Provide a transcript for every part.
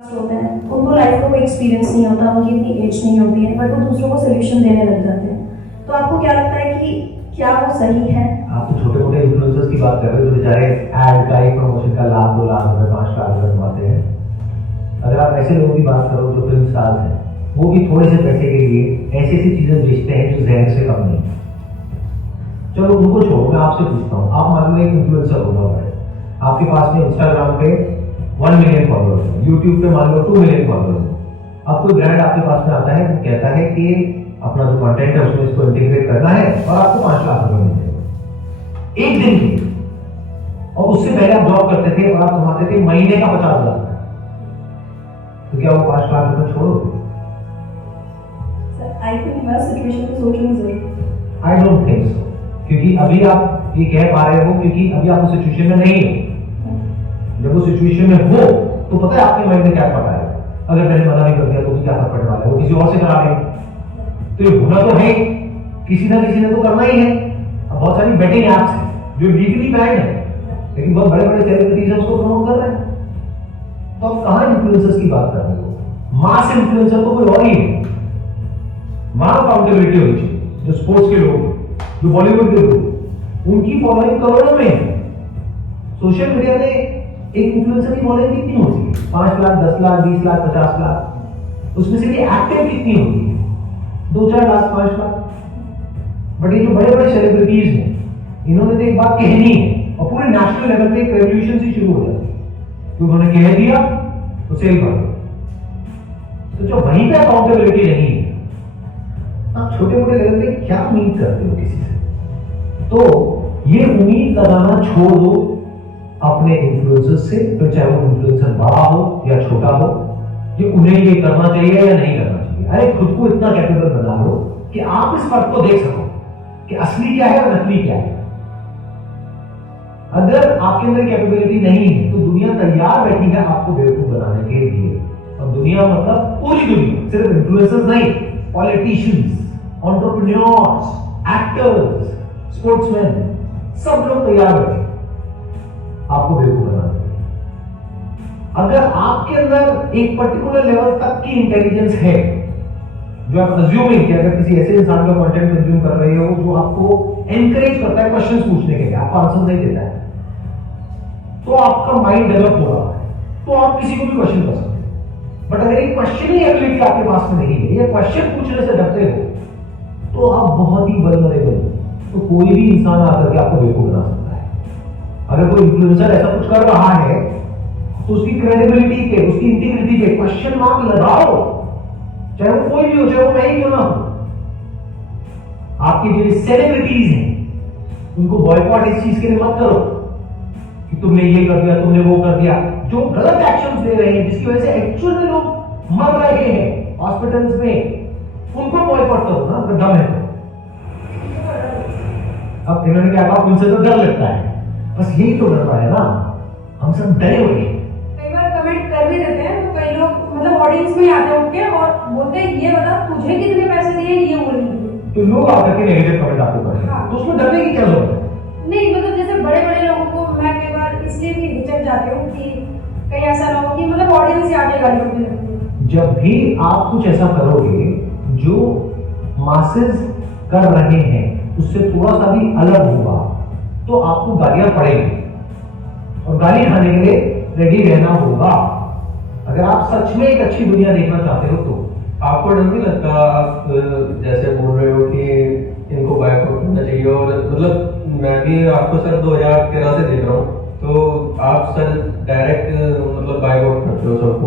होते हैं, उनको लाइफ का कोई एक्सपीरियंस नहीं होता, उनकी इतनी एज नहीं होती है, बट वो दूसरों को सोल्यूशन देने लग जाते हैं। तो आपको क्या लगता है कि क्या वो सही है? आप तो छोटे मोटे इन्फ्लुएंसर्स की बात कर रहे हो जो बेचारे एड का एक प्रमोशन का लाख 2 लाख रुपए 5 लाख रुपए कमाते हैं। अगर आप ऐसे लोगों की बात करो जो फिल्म स्टार्स हैं, वो भी थोड़े से पैसे के लिए ऐसी ऐसी चीजें बेचते हैं जो जहर से कम नहीं। चलो उनको छोड़ो, मैं आपसे पूछता हूँ, आप मान लो एक इन्फ्लुएंसर होगा, आपके पास में इंस्टाग्राम पे 1 मिलियन फॉलोअर्स है, यूट्यूब पे मान लो 2 मिलियन फॉलोअर्स है। अब कोई ब्रांड आपके पास में आता है, वो कहता है कि अपना जो कंटेंट है उसमें इसको इंटीग्रेट करना है और आपको 5 लाख रुपए मिलते हैं एक दिन के। और उससे पहले आप जॉब करते थे और आप कमाते थे महीने का 50 लाख, तो क्या वो 5 लाख रुपए छोड़ोगे? आई थिंक मैं सिचुएशन को सोचूंगी जरूर। आई डोंट थिंक सो, क्योंकि अभी आप ये कह पा रहे हो क्योंकि अभी आप उस सिचुएशन में नहीं हो। जब वो सिचुएशन में हो तो पता है आपके माइंड में क्या पता है, अगर मैंने मना नहीं कर दिया तो भी क्या फर्क पड़ने वाला है, वो किसी और से करा लेंगे। तो ये होना तो है, किसी ना किसी ने तो करना ही है। अब बहुत सारी बेटिंग एप्स हैं जो लीगली बैंड है, लेकिन बहुत बड़े बड़े सेलिब्रिटीज उसको प्रमोट कर रहे हैं। तो आप कहां इन्फ्लुएंसर्स की बात कर रहे हो? मास इन्फ्लुएंसर तो कोई और ही है। वहां अकाउंटेबिलिटी होनी चाहिए। जो स्पोर्ट्स के लोग, जो बॉलीवुड के लोग, उनकी फॉलोइंग करोड़ों में है। सोशल मीडिया में एक इन्फ्लुएंसर की फॉलोइंग कितनी होती है? 5 लाख, 10 लाख, 20 लाख, 50 लाख। उसमें से भी एक्टिव कितनी होती है? 2-4 लाख, 5 लाख। बट ये जो बड़े बड़े सेलिब्रिटीज हैं, इन्होंने तो एक बात कहनी है और पूरे नेशनल लेवल पे एक रेवोल्यूशन से शुरू हो जाती है। तो उन्होंने कह दिया तो सेल कर दो। तो जो वहीं पे अकाउंटेबिलिटी नहीं है, आप छोटे मोटे लेवल पे क्या उम्मीद करते हो किसी से? तो ये उम्मीद लगाना छोड़ दो अपने इन्फ्लुएंसर्स से, फिर चाहे वो इन्फ्लुएंसर बड़ा हो या छोटा हो, कि उन्हें ये करना चाहिए या नहीं करना चाहिए। अरे खुद को इतना कैपेबल बना लो कि आप इस फर्क को देख सको कि असली क्या है और नकली क्या है। अगर आपके अंदर कैपेबिलिटी नहीं है तो दुनिया तैयार बैठी है आपको बेवकूफ बनाने के लिए। और दुनिया मतलब पूरी दुनिया, सिर्फ इन्फ्लुएंसर्स नहीं, पॉलिटिशियंस, एंटरप्रेन्योर्स, एक्टर्स, स्पोर्ट्समैन, सब लोग तैयार बैठे आपको बेवकूफ बनाने के लिए। अगर आपके अंदर एक पर्टिकुलर लेवल तक की इंटेलिजेंस है, जो आप अज्यूमिंग कि अगर किसी ऐसे इंसान का कंटेंट कंज्यूम कर रहे हो जो आपको एनकरेज करता है क्वेश्चंस पूछने के लिए, आपको आंसर नहीं देता है, तो आपका माइंड डेवलप हो रहा है, तो आप किसी को भी क्वेश्चन कर सकते हो। बट अगर एक क्वेश्चन ही एबिलिटी आपके पास में नहीं है, या क्वेश्चन पूछने से डरते हो, तो आप बहुत ही वल्नरेबल हो। तो कोई भी इंसान आकर के आपको बेवकूफ बना सकता है। अगर कोई इन्फ्लुएंसर ऐसा कुछ कर रहा है तो उसकी क्रेडिबिलिटी पे, उसकी इंटीग्रिटी पे क्वेश्चन मार्क लगाओ, चाहे वो कोई भी हो, चाहे वो मैं ही क्यों ना हो। आपके जो सेलिब्रिटीज हैं उनको बॉयकॉट इस चीज के लिए मत करो कि तुमने ये कर दिया, तुमने वो कर दिया। जो गलत एक्शंस ले रहे हैं, जिसकी वजह से एक्चुअल में लोग मर रहे हैं हॉस्पिटल्स में, उनको बॉयकॉट करो ना, अगर दम है तो। अब इन्होंने क्या कहा, उनसे तो डर लगता है, बस यही तो डर रहा है ना, हम सब डरे हुए हैं। कई बार कमेंट कर भी देते हैं तो कई लोग मतलब ऑडियंस में आते हैं उठ के और बोलते हैं ये बता तुझे कितने पैसे दिए, ये बोलने के लिए। तो लोग आकर के नेगेटिव कमेंट आपको करते हैं, हाँ। तो उसमें डरने की क्या जरूरत है? नहीं मतलब जैसे बड़े बड़े लोगों को मैं कई बार इसलिए भी हिचक जाती हूँ कि कहीं ऐसा ना हो कि मतलब ऑडियंस से आके गाली होने लगती है। जब भी आप कुछ ऐसा करोगे जो मासेस कर रहे हैं उससे थोड़ा सा भी अलग होगा, तो आपको गालियां पड़ेगी और गाली खाने के लिए रेडी रहना होगा। अगर आप सच में एक अच्छी दुनिया देखना चाहते हो तो। आपको डर नहीं लगता, आप जैसे बोल रहे हो कि इनको बायकॉट करना चाहिए, और मतलब मैं भी आपको सर 2013 से देख रहा हूँ, तो आप सर डायरेक्ट मतलब बायकॉट करते हो सबको।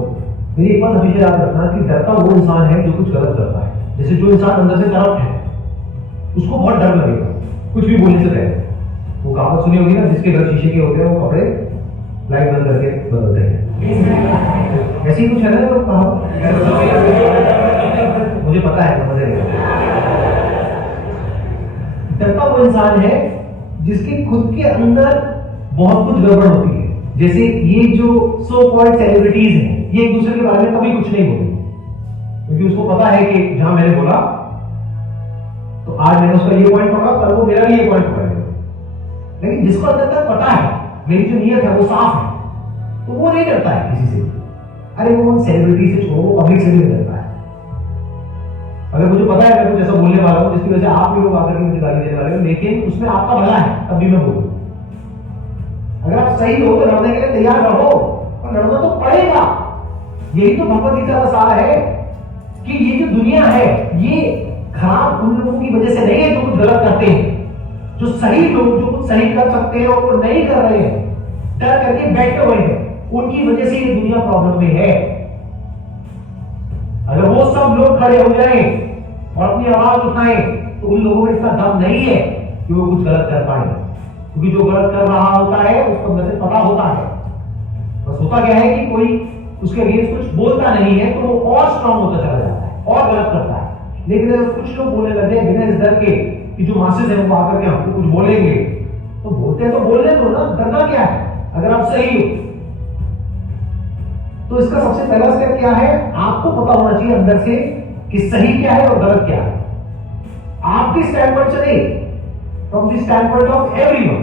मेरी एक बात हमेशा याद रखना कि डरता वो इंसान है जो कुछ गलत करता है। जैसे जो इंसान अंदर से करप्ट है, उसको बहुत डर लगेगा कुछ भी बोलने से पहले। वो कहावत सुनी होगी ना, जिसके घर शीशे के होते हैं वो कपड़े लाइट बंद करके बदलते हैं। ऐसे ही कुछ है ना, तो कहावत मुझे पता है, समझ रहे। डरता वो इंसान है जिसके खुद के अंदर बहुत कुछ गड़बड़ होती है। जैसे ये जो सो कॉल्ड सेलिब्रिटीज हैं, ये एक दूसरे के बारे में कभी कुछ नहीं बोलते, क्योंकि उसको पता है कि जहां मैंने बोला तो आज मैंने उसका ये पॉइंट पकड़ा, कल वो मेरा भी ये पॉइंट पकड़ेगा। लेकिन जिसको अंदर तक पता है मेरी जो नीयत है वो साफ है, तो वो नहीं डरता है किसी से। अरे वो सेलिब्रिटी से छोड़ो, वो पब्लिक से भी नहीं डरता है। अगर मुझे पता है मैं कुछ ऐसा बोलने वाला हूँ जिसकी वजह से आप भी लोग आकर के मुझे गाली देने वाले हो, लेकिन उसमें आपका भला है, तब भी मैं बोलूँ। अगर आप सही हो तो लड़ने के लिए तैयार रहो, और लड़ना तो पड़ेगा। यही तो भगवद गीता का सार है कि ये जो दुनिया है ये खराब उन लोगों की वजह से नहीं है जो कुछ गलत करते हैं। जो सही लोग जो कुछ सही कर सकते हैं और वो नहीं कर रहे हैं, डर करके बैठे हुए हैं, उनकी वजह से ये दुनिया प्रॉब्लम में है। अगर वो सब लोग खड़े हो जाएं और अपनी आवाज उठाएं तो उन लोगों में इतना दम नहीं है कि वो कुछ गलत कर पाए, क्योंकि जो गलत कर रहा होता है उसको अंदर से पता होता है। बस होता क्या है कि कोई उसके अगेंस्ट कुछ बोलता नहीं है तो वो और स्ट्रांग होता चला जाता है और गलत करता है। लेकिन अगर कुछ लोग बोलने लगे बिना इस डर के कि जो मासेस है वो आकर के हमको कुछ बोलेंगे, तो बोलते हैं तो बोलने दो ना, डरना क्या है अगर आप सही हो। तो इसका सबसे पहला स्टेप क्या है, आपको पता होना चाहिए अंदर से कि सही क्या है और गलत क्या है, आपके स्टैंड पॉइंट से नहीं, from the stand point of everyone.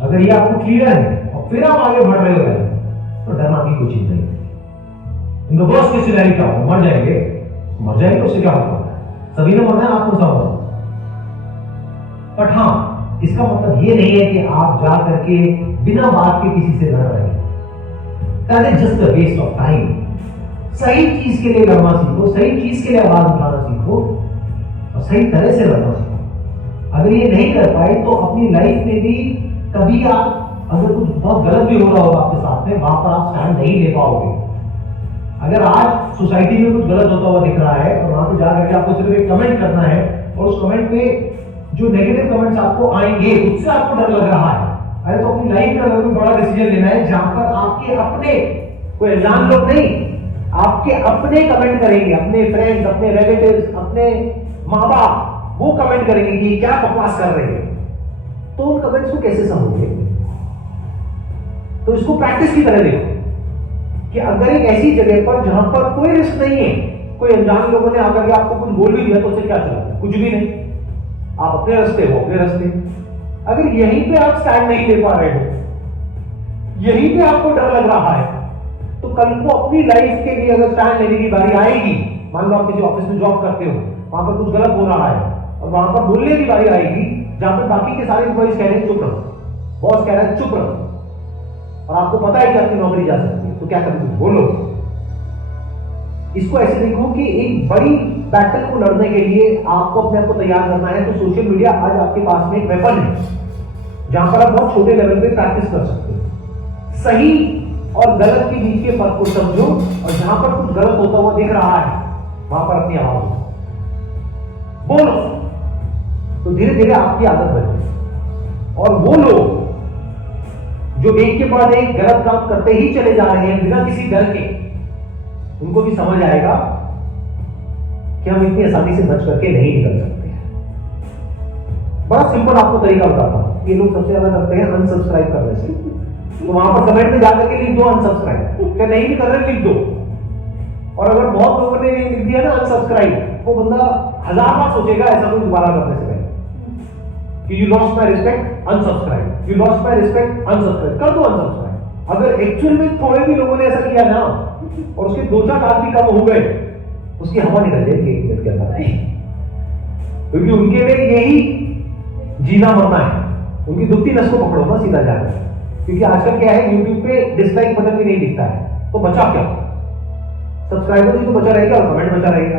अगर ये आपको क्लियर है और फिर आप आगे बढ़ रहे हो तो डरना की कोई चीज नहीं। In the worst case scenario क्या हो, मर जाएंगे तो उससे क्या होगा, सभी ने मरना है, आपको सब होगा। बट हाँ, इसका मतलब ये नहीं है कि आप जा करके बिना बात के किसी से लड़ रहे हैं। That is just a waste of time. सही चीज के लिए लड़ना सीखो, सही चीज के लिए आवाज उठाना सीखो और सही तरह से लड़ना सीखो। अगर ये नहीं कर पाए तो अपनी लाइफ में भी कभी आप अगर कुछ बहुत गलत भी हो रहा होगा आपके साथ में, वहां पर आप स्टैंड नहीं ले पाओगे। अगर आज सोसाइटी में कुछ गलत होता हुआ दिख रहा है तो वहां पे जाकर के आपको सिर्फ एक कमेंट करना है और उस कमेंट में जो नेगेटिव कमेंट्स आपको आएंगे उससे आपको डर लग रहा है। अरे तो अपनी लाइफ में अगर बड़ा डिसीजन लेना है जहां पर आपके अपने कोई अनजान लोग नहीं, आपके अपने कमेंट करेंगे, अपने फ्रेंड्स, अपने रिलेटिव्स, अपने माँ बाप, वो कमेंट करेंगे कि क्या बकवास कर रहे हैं, तो उन कमेंट्स को कैसे समझोगे? तो इसको प्रैक्टिस की तरह देखो कि अगर एक ऐसी जगह पर जहां पर कोई रिस्क नहीं है, कोई अनजान लोगों ने आकर के आपको कुछ बोल भी दिया तो उससे क्या चला, कुछ भी नहीं, आप अपने रास्ते हो अपने रास्ते। अगर यहीं पे आप स्टैंड नहीं ले पा रहे हो, यहीं पे आपको डर लग रहा है, तो कल को अपनी लाइफ के लिए अगर स्टैंड लेने की बारी आएगी, मान लो आप किसी ऑफिस में जॉब करते हो, वहां पर कुछ गलत हो रहा है और वहां पर बोलने की बारी आएगी जहां पर बाकी के सारे एम्प्लॉइज कह रहे हैं चुप रहो, बॉस कह रहा है चुप रहो, और आपको पता है कि आपकी नौकरी जा सकती है, तो क्या करोगे? बोलो। इसको ऐसे देखो कि एक बड़ी बैटल को लड़ने के लिए आपको अपने आप को तैयार करना है, तो सोशल मीडिया आज आपके पास में एक वेपन है जहां पर आप बहुत छोटे लेवल पे प्रैक्टिस कर सकते हो। सही और गलत के बीच के फर्क को समझो और जहां पर कुछ गलत होता हुआ दिख रहा है वहां पर अपनी आवाज बोलो, तो धीरे धीरे आपकी आदत बनेगी। और वो लोग जो एक के बाद एक गलत काम करते ही चले जा रहे हैं बिना किसी डर के, उनको भी समझ आएगा कि हम इतनी आसानी से बच करके नहीं निकल सकते। बड़ा सिंपल आपको तरीका बताता हूं। ये लोग सबसे ज्यादा करते हैं अनसब्सक्राइब करने से, तो वहां पर कमेंट में जाकर के लिख दो अनसब्सक्राइब, क्या नहीं भी कर रहे लिख दो। और अगर बहुत लोगों ने लिख दिया ना अनसब्सक्राइब, वो बंदा 1000 बार सोचेगा ऐसा कोई दोबारा करने से पहले कि you lost my respect unsubscribe, you lost my respect unsubscribe, कर दो अनसब्सक्राइब। अगर एक्चुअल में थोड़े भी लोगों ने ऐसा किया ना और उसके 2-4 लाख भी कम हो गए, उसकी हवा निकल जाएगी 1 मिनट के अंदर, क्योंकि उनके लिए यही जीना मरना है। उनकी दुखती नस को पकड़ो ना सीधा जाकर, क्योंकि आजकल क्या है यूट्यूब पे डिसलाइक बटन भी नहीं दिखता है, तो बचा क्या? सब्सक्राइबर ही तो बचा रहेगा और कमेंट बचा रहेगा।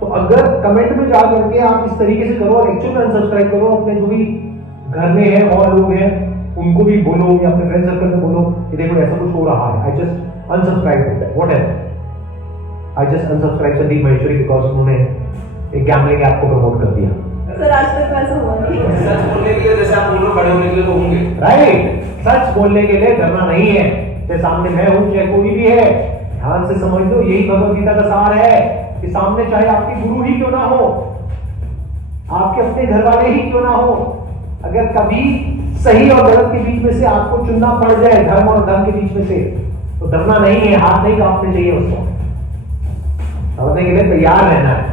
तो अगर कमेंट में जा करके आप इस तरीके से करो और एक्चुअल में अनसब्सक्राइब करो, अपने जो भी घर में है और लोग हैं उनको भी बोलो या अपने फ्रेंड सर्कल में बोलो कि देखो ऐसा कुछ हो रहा है, I just unsubscribe whatever, I just unsubscribe Sandeep Maheshwari because उन्होंने एक गैम्बलिंग ऐप को प्रमोट कर दिया। सर आज तक ऐसा हुआ नहीं। सच बोलने के लिए जैसे आप दोनों खड़े होने के लिए तो होंगे, राइट। सच बोलने के लिए डरना नहीं है, चाहे सामने मैं हूं चाहे कोई भी है। ध्यान से समझ लो, यही भगवद गीता का सार है कि सामने चाहे आपकी गुरु ही क्यों ना हो, आपके अपने घर वाले ही क्यों ना हो, अगर कभी सही और गलत के बीच में से आपको चुनना पड़ जाए, धर्म और धर्म के बीच में से, तो डरना नहीं है, हाथ नहीं कांपने चाहिए, उसको समझने के लिए तैयार रहना है।